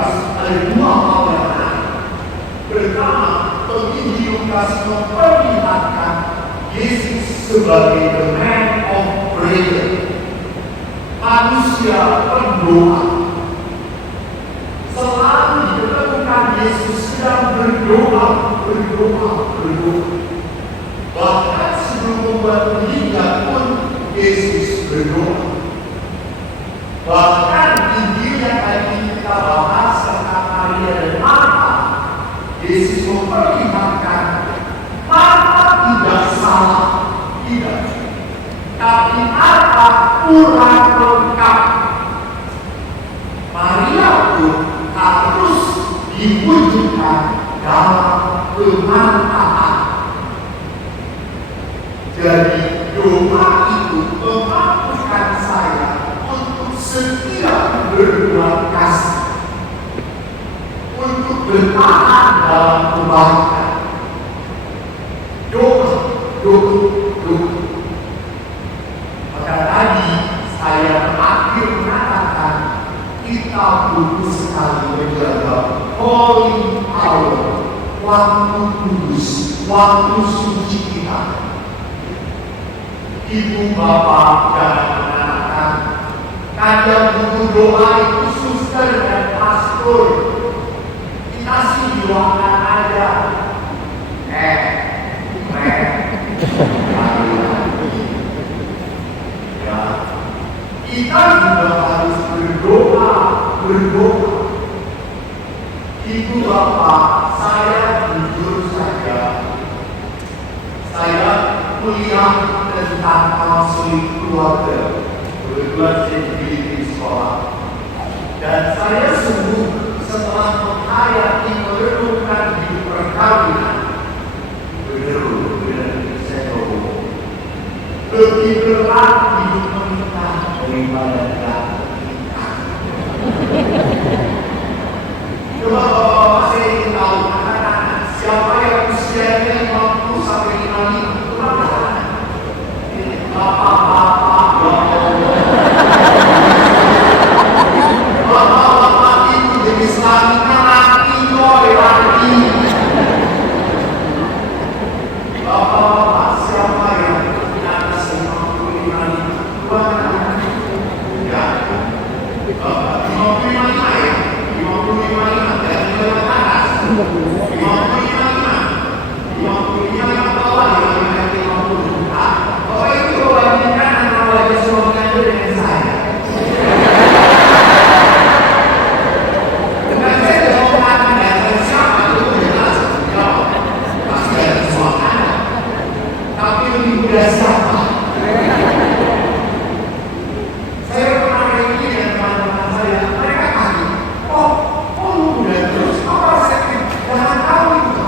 Lukas ada dua hal yang menarik. Pertama, penginjil Lukas memperlihatkan Yesus sebagai the man of prayer, manusia pendoa. Selalu ditemukan Yesus sedang berdoa. Bahkan sebelum membuat meninggal pun Yesus berdoa. Bahkan Injil yang tadi kita bahas tentang Maria dan Marta, Yesus memperlihatkan Marta tidak salah, tidak. Tapi Marta kurang lengkap. Maria pun harus diwujudkan dalam kemantapan. Jadi doa itu memampukan saya untuk setia berbuat kasih, untuk bertahan dalam kebaikan. Doa. Maka tadi saya terakhir mengatakan kita butuh sekali menjaga holy hour, waktu kudus, waktu suci kita. Ibu bapak jangan mengatakan kadang butuh doa itu suster dan pastor. Kita sih di ruangan aja. Ya, kita juga harus berdoa. Ibu bapak, saya jujur saja, saya kuliah tentang konseling keluarga. Kebetulan saya di sekolah, dan saya sungguh setelah menghayati merenungkan hidup perkawinan, benar saya tahu lebih berat hidup menikah daripada tidak menikah. Coba bapak saya ingin tahu anak-anak siapa yang usianya 50 sampai 55 itu anak-anak. Bapak-bapak itu jenis laki laki. Bapak-bapak siapa yang di atas 55 itu anak-anak? Ya, 55 ya, 55 dan ke atas, 55 yang bawah, 50. Bapak itu bandingkan antara wajah suaminya itu dengan saya. Dengan saya jawaban dari siapa itu jelas. Jawab. Pasti ada suami. Tapi lebih muda siapa? Saya pernah ini dengan teman-teman saya. Mereka kaget. Oh lu muda terus. Apa saya jangan tahu itu.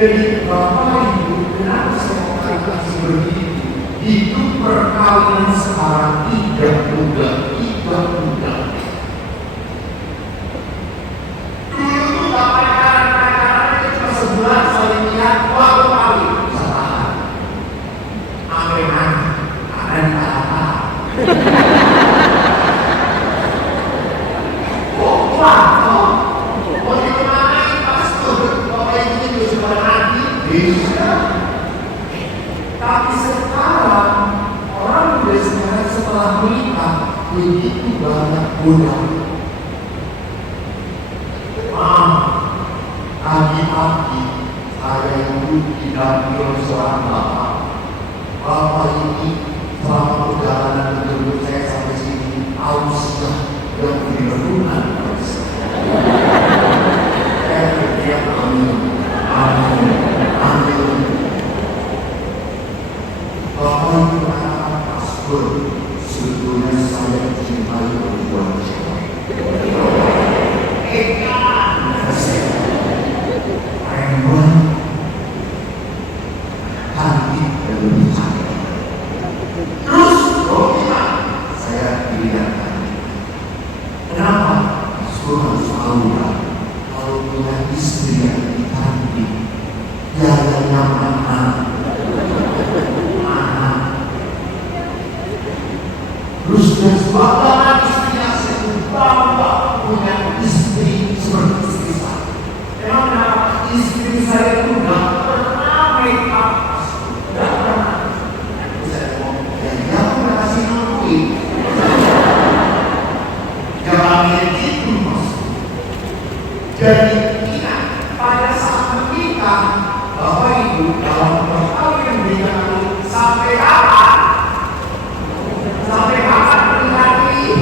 Jadi Bapak Ibu, kenapa saya mengatakan seperti itu? Hidup perkawinan sekarang tidak mudah. Dulu tuh tak pacaran cuma sebulan saling lihat, baru kawin. Salah. Amin. Tapi sekarang orang muda sekarang setelah menikah begitu banyak godaan. Pagi-pagi saya duduk di dapur seorang bapak. Bapak ini selama perjalanan menjemput saya sampai sini ausnya dan keberuntungan. Saya berdiam amin. biayanya mahal. Terus dia bangga istrinya, saya bangga punya istri seperti istri saya. Emang istri saya itu gak pernah make up, gak pernah. Saya ngomong, ya dia pun gak kasih duit. Jangan gitu mas. Jadi ingat, pada saat menikah, Bapak Ibu dalam perkawinan dengan sampai kapan? Sampai kapan menikahi?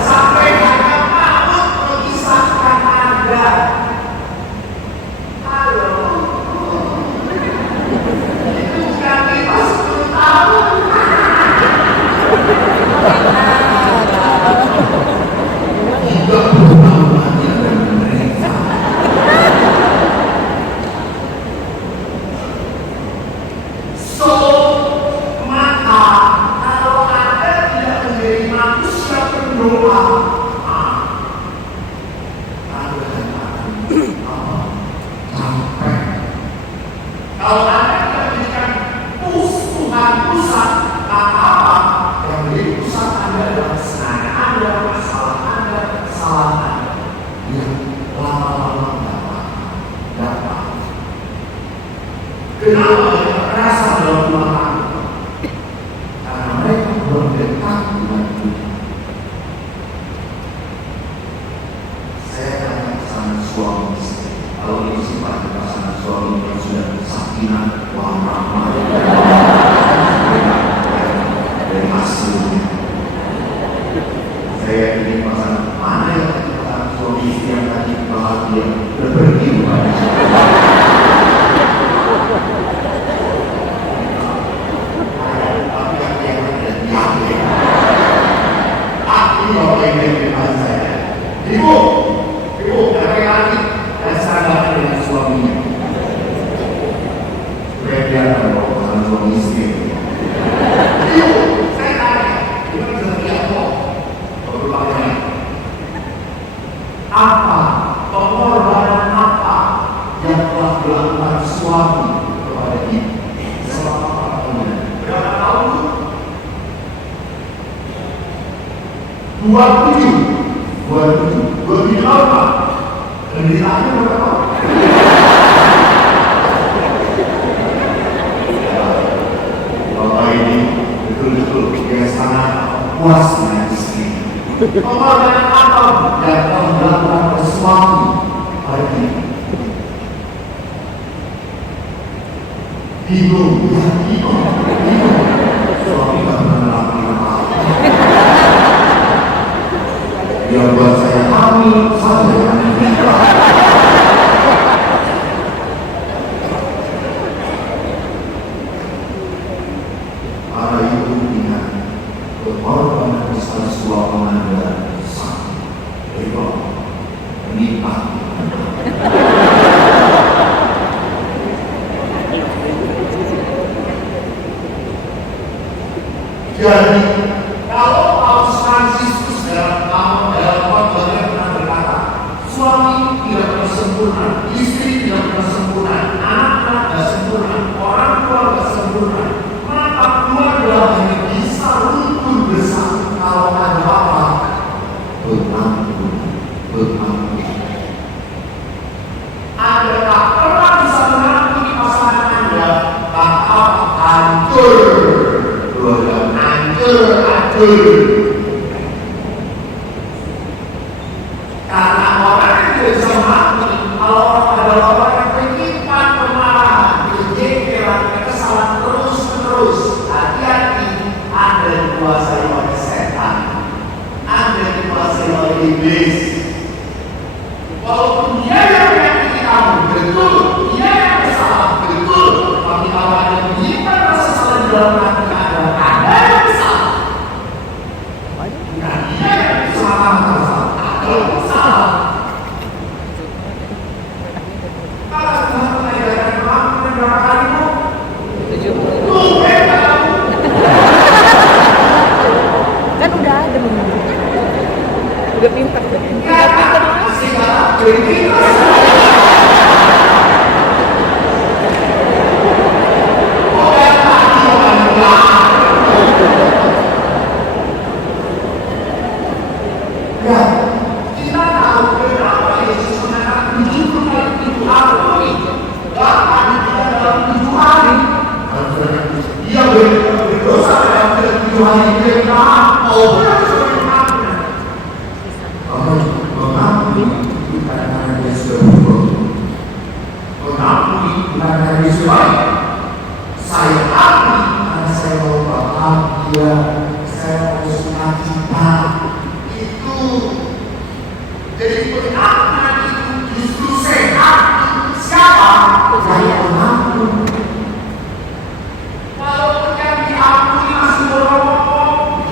Sampai hanya takut memisahkan Anda. Halo, itu bukan kita 10 tahun. Tidak bertahun lagi ada mereka. Maka kalau Anda tidak menjadi manusia pendoa, Anda akan capek. Kalau Anda tidak menjadikan Tuhan pusat, maka apa? Yang menjadi pusat Anda adalah kesenangan Anda, masalah Anda, kesalahan Anda. Yang lama-lama dapat. Kenapa rasa dalam rumah tangga? Karena mereka belum dekat dengan Tuhan. Saya tanya pasangan suami istri, kalau ini sifat pasangan suami yang sudah sakinah, warahmah, dari hasilnya. Saya ingin pasangan mana yang tadi pasangan suami istri yang tadi bahagia dan pergi kepada Ibu, ada lagi dan sahabat dengan suaminya. Supaya kalau pasangan suami istri. Ibu, saya tanya, ibu bisa lihat kok. Berbahaya. Apa pengorbanan apa yang telah dilakukan suami kepada ibu selama berapa tahun? 27 tahun Pak. Penderitaannya berapa? Bapak ini betul-betul yang sangat puas dengan istri. Pengorbanan apa yang telah dilakukan oleh suami hari ini? Bingung. Suami tak pernah melakukan apa-apa. Yang buat saya hamil, saya yang menikah. Para ibu ingat, pengorbanan besar suami Anda sangat hebat, menikah. Jadi, kalau Paus Fransiskus dalam khotbahnya pernah berkata, suami tidak pernah sempurna, istri tidak pernah sempurna, anak-anak tidak sempurna, orang tua tidak sempurna, maka keluarga hanya bisa rukun bersatu kalau ada apa? Pengampunan. Anda tak pernah bisa mengampuni pasangan Anda, maka hancur. Karena orang yang tidak bisa mengampuni, kalau orang adalah orang yang menyimpan kemarahan, kejegeran, kekesalan terus-menerus, hati-hati, Anda dikuasai oleh setan, Anda dikuasai oleh iblis. Walaupun dia yang menyakiti kamu, betul, dia yang bersalah, betul, tapi kalau Anda menyimpan rasa salah di dalam hati Anda yang bersalah. Bukan dia yang bersalah, Anda bersalah. Kalau Tuhan mengajarkan kamu berapa kali bu? 70. Kamu. Kan udah ada udah pintar. Udah pintar. Masih malah jadi pintar. bukan dari supaya saya akui karena saya mau bahagia, saya mau sukacita. Itu jadi pengakuan itu justru sehat. Siapa? Saya mengaku. Kalau yang diakui masih beromong.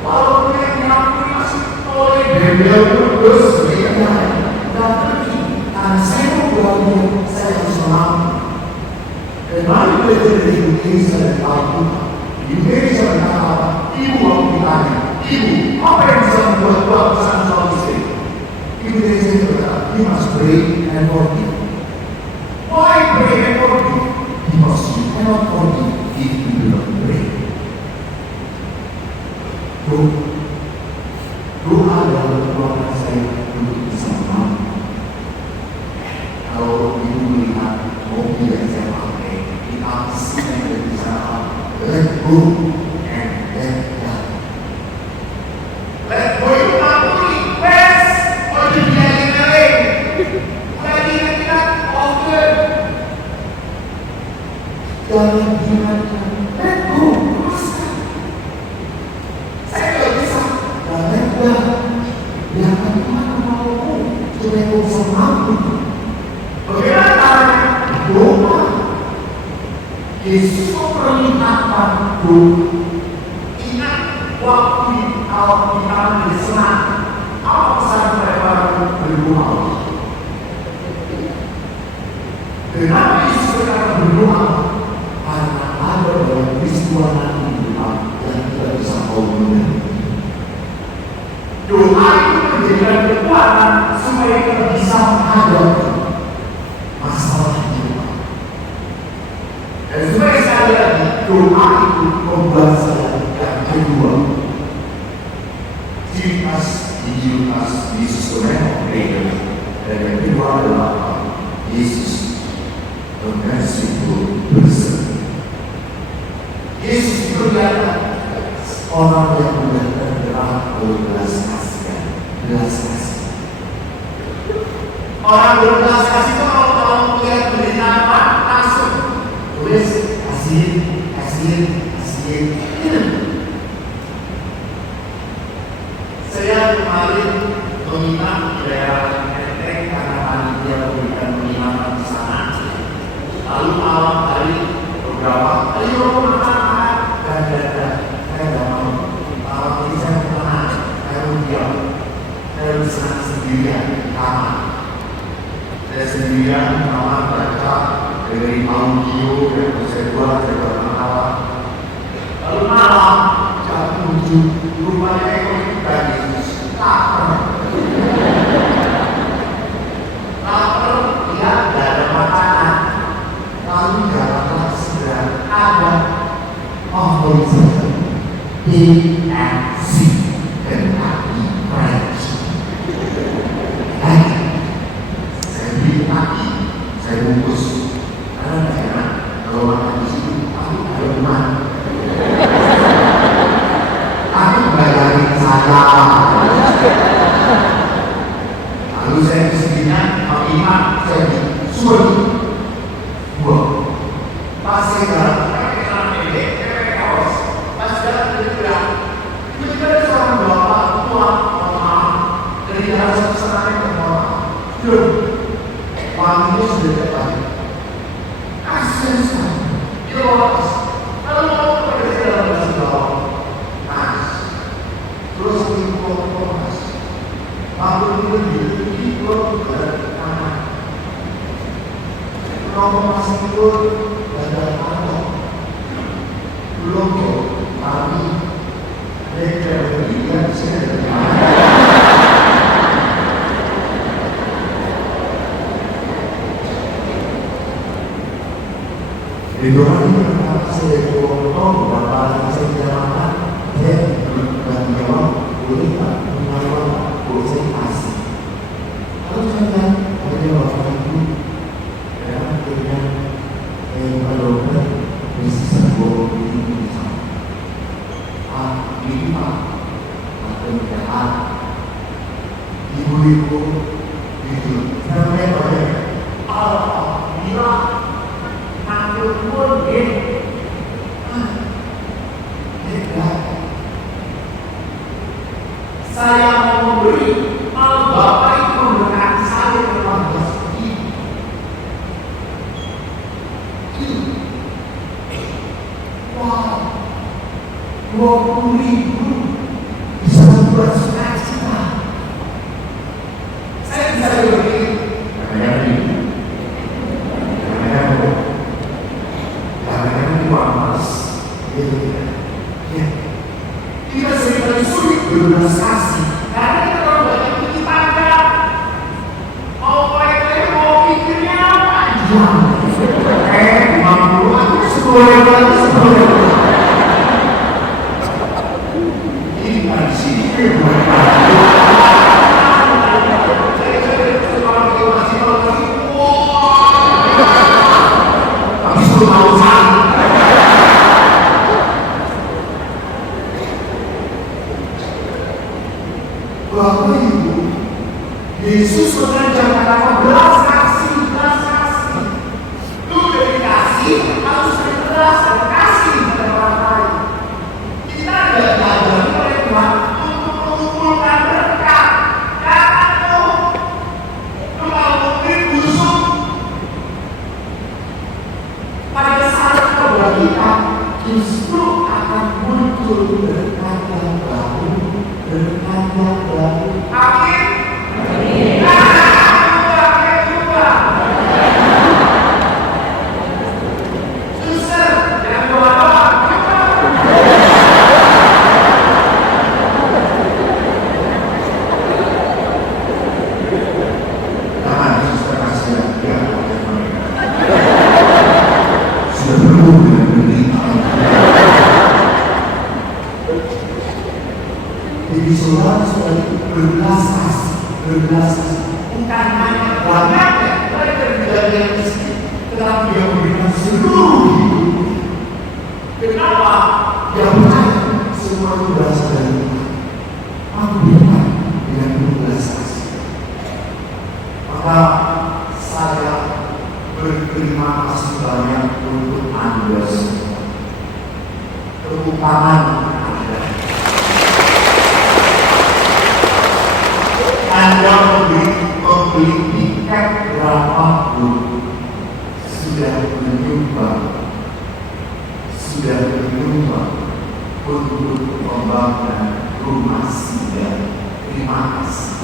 Walaupun yang diakui masih oleh beliau terus beda dan pergi. Karena saya mau bahagia, saya harus mengaku. Dan mari belajar dari Indonesia dan Alkitab. Indonesia berkata apa? Ibu mau ditanya, ibu, apa yang bisa membuat pesan suami istri? Indonesia berkata, you must pray and forgive. Why pray and forgive? Because you cannot forgive if you do not pray. Doa adalah kekuatan saya untuk bisa mengaku. Kalau ibu melihat mobil yang saya pakai, di atas yang ada di sana, let go and let God. Let go itu ngakui, wes, mau dibiarin. Lagi kita oke. Jangan biarkan, let go, lepaskan. Saya nggak bisa, dan let God. Biarkan Tuhan maumu, supaya kau bisa mampu. Bagaimana caranya? Doa. Yesus memperlihatkan doa. Ingat waktu kita bersenang, apa pesan mereka berdoa? Kenapa Yesus berkata berdoa? Karena ada dalam peristiwa nanti di depan yang tidak bisa kau mengerti. Doa itu menjadikan kekuatan supaya kita bisa menghadapi masalah hidup. Dan supaya sekali lagi doa itu membuat saya yang kedua. Ciri khas Injil khas Yesus menengok mereka. Dan yang kedua adalah Yesus merciful person. Yesus diperlihatkan orang yang mudah tergerak oleh belas kasihan. Belas kasih. Orang berbelas kasih itu kalau melihat berita apa langsung tulis kasihin. Saya kemarin menginap di daerah Menteng karena panitia memberikan penginapan di sana. Lalu malam hari beberapa kali makan dan saya nggak mau. Malam ini saya tenang, saya diam, saya bersenang sendirian di kamar. Saya sendirian di kamar baca dari audio yang saya buat dari malam. Lalu malam jam 7 rumahnya ekonomi Yesus lapar. Lihat tidak ada makanan. Lalu jalanlah segera ada BFC Kentucky Fried Chicken. Saya beli kaki, saya bungkus. Karena tidak enak kalau makan di situ, aku ada rumah. Aku bayarin saya. Lalu saya kesininya, Pak Imam, saya beli suruh. Pas saya jalan, pakai celana pendek, pakai kaos. Pas jalan bergerak, tiba-tiba ada seorang bapak tua, dari dalam satu senang yang berbawa. Wanginya sudah dapat. Kasian sekali. Dia lolos. Lalu mau kepada saya dalam bahasa bawah. Mas, terus dibuang mas. Lalu di pulau ke tanah. Kalau masih ikut dan apa? Belum kok. Kami mereka berikan saya. Di doa ini berkata saya potong beberapa saya tidak makan. Saya menjawab boleh tak menjawab boleh saya kasih. Lalu saya menjawab itu dan akhirnya dokter bisa bawa ini sama. Ini pak atau tidak ibu-ibu gitu. Namanya banyak. Alhamdulillah, matur nuwun nggih. Saya mau memberi, kalau Bapak itu memberkati saya dengan 15.000. Wow, 20.000 bisa membuat sukacita. Saya bisa berpikir, kadang-kadang uang emas, gitu ya. Kita seringkali sulit berbelas kasih, karena kita terlalu banyak pikir panjang. Mau proyek mau pikirnya panjang. 50 aku 10 lagi 10. Bapak Ibu, Yesus mengajarkan apa? Belas kasih, belas kasih. Itu dari kasih harus belas dan kasih kepada orang lain. Kita tidak diajari oleh Tuhan untuk mengumpulkan berkat. Jangan tuh, itu kalau mungkin busuk. Pada saat kedua kita justru akan muncul berkat yang baru, berkat yang baru. Amin. Susah, jangan doa-doa. Jangan susah kasihan dia. Sudah penuh dengan penderitaan. Jadi saudara berbelas kasih, bukan hanya banyaknya mereka menjadi yang miskin, tetapi dia memberikan seluruh hidup. Kenapa? Dia percaya semua itu berasal dari Tuhan. Aku berikan dengan berbelas kasih. Maka saya berterima kasih banyak untuk Anda semua. Tepuk tangan Anda. Anda membeli tiket berapapun sudah menyumbang untuk pembangunan rumah singgah. Terima kasih.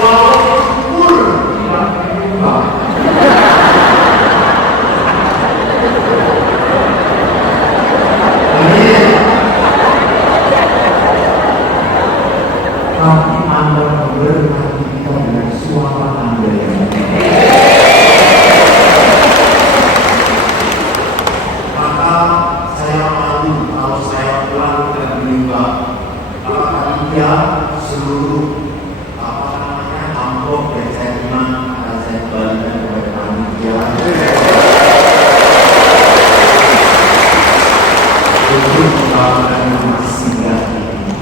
Walaupun pun tidak menyumbang, tapi Anda memberkati kita dengan suara Anda yang maka saya malu kalau saya pulang dan menyumbang. Kalau panitia seluruh amplop yang saya terima akan saya kembalikan kepada panitia untuk membangun rumah singgah ini.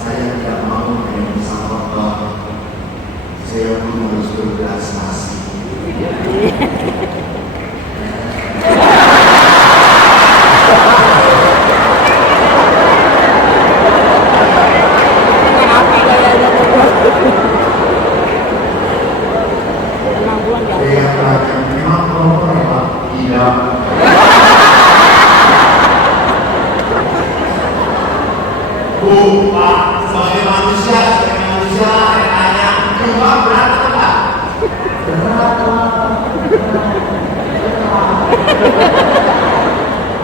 Saya tidak mau hanya bersama Bapak, saya pun harus berbelas kasih. Memang proper ya Pak? Tidak. Bu, Pak, sebagai manusia, saya tanya, Bapak berat atau enggak? Berat.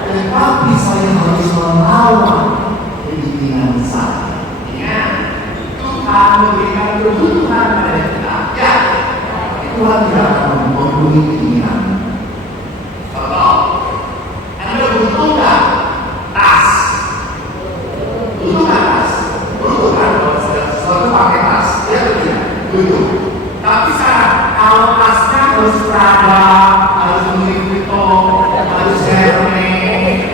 Tetapi saya harus melawan keinginan saya. Ingat, Tuhan memberikan kebutuhan pada kita. Ya, Tuhan tidak akan memenuhi keinginan. Contoh, Anda butuh nggak tas? Butuh nggak tas? Butuh kan? Kalau sesuatu pakai tas, ya tidak? Butuh. Tapi kalau tasnya harus Prada, harus Louis Vuitton, harus Hermes,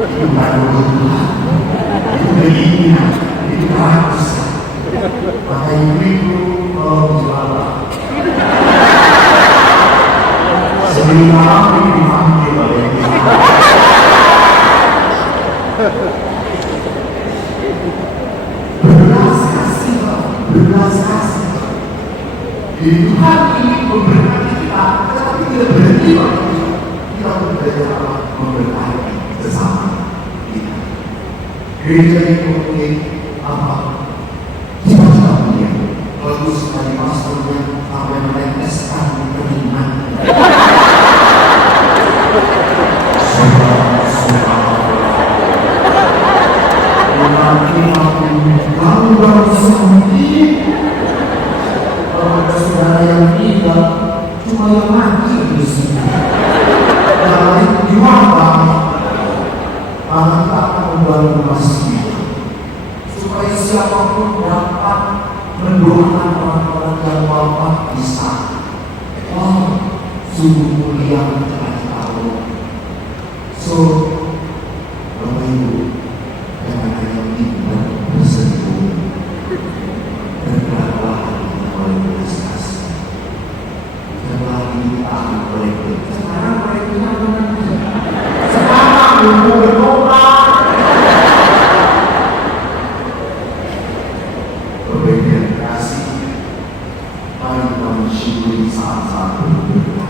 itu bukan kebutuhan. Itu keinginan. belas kasih. Jadi Tuhan ingin memberkati kita, tetapi tidak berhenti pada kita. Kita belajar apa? Memberkati sesama kita. Gereja yang mempunyai apa? Cita-cita mulia. Bagus sekali pastornya sampai meneteskan keringat. Nanti aku gambar sendiri. Kalau ada saudara yang meninggal, cuma yang mati di sini. Yang lain di mana? Karena kita akan membangun masjid supaya siapapun dapat mendoakan orang-orang yang wafat di sana. Wow, sungguh mulia cita-cita Allah. So, Bapak Ibu, jangan hanya mengingat bersenyum dan berdoa oleh belas kasih. Setelah ini akan boleh sekarang boleh bilang nanti. Sekarang belum berdoa. Berbeda kasih, mari kita mensyukuri saat-saat berdoa.